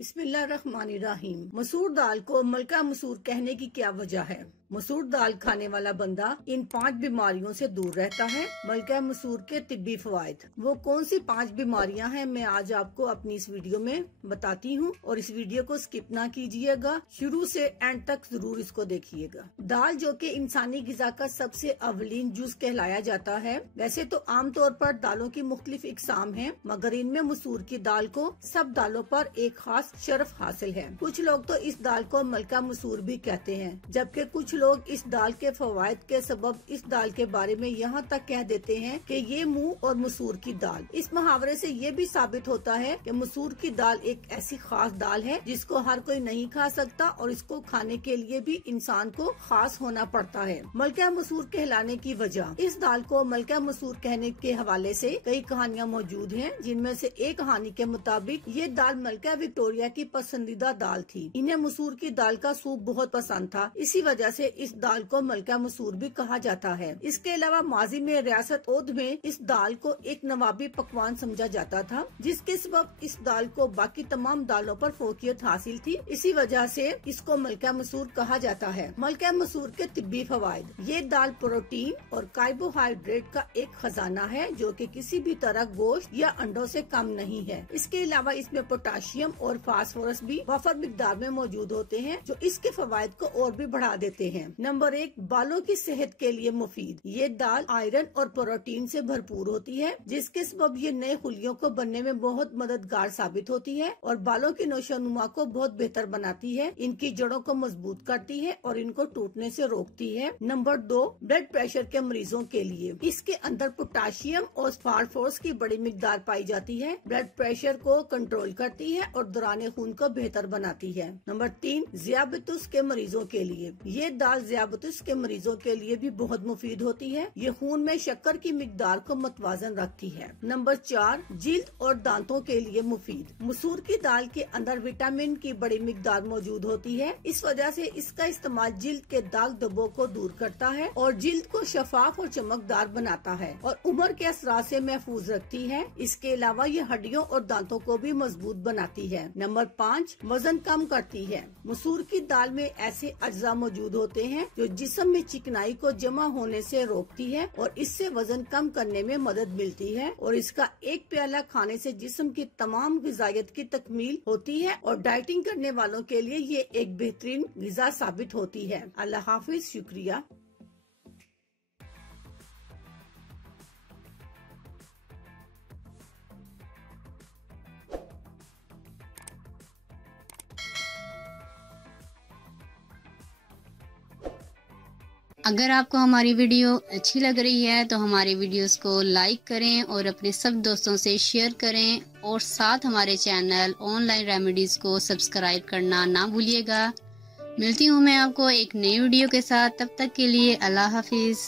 बिस्मिल्लाहिर्रहमानिर्रहीम। मसूर दाल को मलका मसूर कहने की क्या वजह है? मसूर दाल खाने वाला बंदा इन 5 बीमारियों से दूर रहता है। मलका मसूर के तिब्बी फवायद, वो कौन सी 5 बीमारियां हैं मैं आज आपको अपनी इस वीडियो में बताती हूँ और इस वीडियो को स्किप ना कीजिएगा, शुरू से एंड तक जरूर इसको देखिएगा। दाल जो कि इंसानी ग़िज़ा का सबसे अवलीन जुज़ कहलाया जाता है। वैसे तो आमतौर पर दालों की मुख्तलिफ इकसाम है, मगर इनमें मसूर की दाल को सब दालों पर एक खास शरफ हासिल है। कुछ लोग तो इस दाल को मलका मसूर भी कहते हैं, जबकि कुछ लोग इस दाल के फवायद के सबब इस दाल के बारे में यहाँ तक कह देते हैं कि ये मुंह और मसूर की दाल। इस मुहावरे से ये भी साबित होता है कि मसूर की दाल एक ऐसी खास दाल है जिसको हर कोई नहीं खा सकता और इसको खाने के लिए भी इंसान को खास होना पड़ता है। मलका मसूर कहलाने की वजह, इस दाल को मलका मसूर कहने के हवाले से कई कहानियाँ मौजूद हैं, जिनमें से एक कहानी के मुताबिक ये दाल मलका विक्टोरिया की पसंदीदा दाल थी। इन्हें मसूर की दाल का सूप बहुत पसंद था, इसी वजह से इस दाल को मलका मसूर भी कहा जाता है। इसके अलावा माजी में रियासत ओध में इस दाल को एक नवाबी पकवान समझा जाता था, जिसके सबब इस दाल को बाकी तमाम दालों पर फोकियत हासिल थी। इसी वजह से इसको मलका मसूर कहा जाता है। मलका मसूर के तिब्बी फवायद, ये दाल प्रोटीन और कार्बोहाइड्रेट का एक खजाना है जो कि किसी भी तरह गोश्त या अंडों से कम नहीं है। इसके अलावा इसमें पोटाशियम और फास्फोरस भी वफर मिकदार में मौजूद होते हैं, जो इसके फवायद को और भी बढ़ा देते हैं। नंबर 1, बालों की सेहत के लिए मुफीद। ये दाल आयरन और प्रोटीन से भरपूर होती है, जिसके सबब ये नए खुलियों को बनने में बहुत मददगार साबित होती है और बालों की नोशोनुमा को बहुत बेहतर बनाती है। इनकी जड़ों को मजबूत करती है और इनको टूटने से रोकती है। नंबर 2, ब्लड प्रेशर के मरीजों के लिए इसके अंदर पोटाशियम और फास्फोरस की बड़ी मिकदार पाई जाती है। ब्लड प्रेशर को कंट्रोल करती है और दौरान खून को बेहतर बनाती है। नंबर 3, ज़ियाबतीस के मरीजों के लिए ये दाल ज़ियाबतीस के मरीजों के लिए भी बहुत मुफीद होती है। ये खून में शक्कर की मिकदार को मतवाजन रखती है। नंबर 4, जिल्द और दांतों के लिए मुफीद। मसूर की दाल के अंदर विटामिन की बड़ी मिकदार मौजूद होती है, इस वजह से इसका इस्तेमाल जिल्द के दाग धब्बों को दूर करता है और जिल्द को शफाफ और चमकदार बनाता है और उम्र के असरार से महफूज रखती है। इसके अलावा ये हड्डियों और दांतों को भी मजबूत बनाती है। नंबर 5, वजन कम करती है। मसूर की दाल में ऐसे अज्जा मौजूद होते हैं जो जिस्म में चिकनाई को जमा होने से रोकती है और इससे वजन कम करने में मदद मिलती है और इसका एक प्याला खाने से जिस्म की तमाम ग़िज़ायत की तकमील होती है और डाइटिंग करने वालों के लिए ये एक बेहतरीन ग़िज़ा साबित होती है। अल्लाह हाफिज, शुक्रिया। अगर आपको हमारी वीडियो अच्छी लग रही है तो हमारे वीडियोस को लाइक करें और अपने सब दोस्तों से शेयर करें और साथ हमारे चैनल ऑनलाइन रेमेडीज को सब्सक्राइब करना ना भूलिएगा। मिलती हूँ मैं आपको एक नई वीडियो के साथ, तब तक के लिए अल्लाह हाफिज।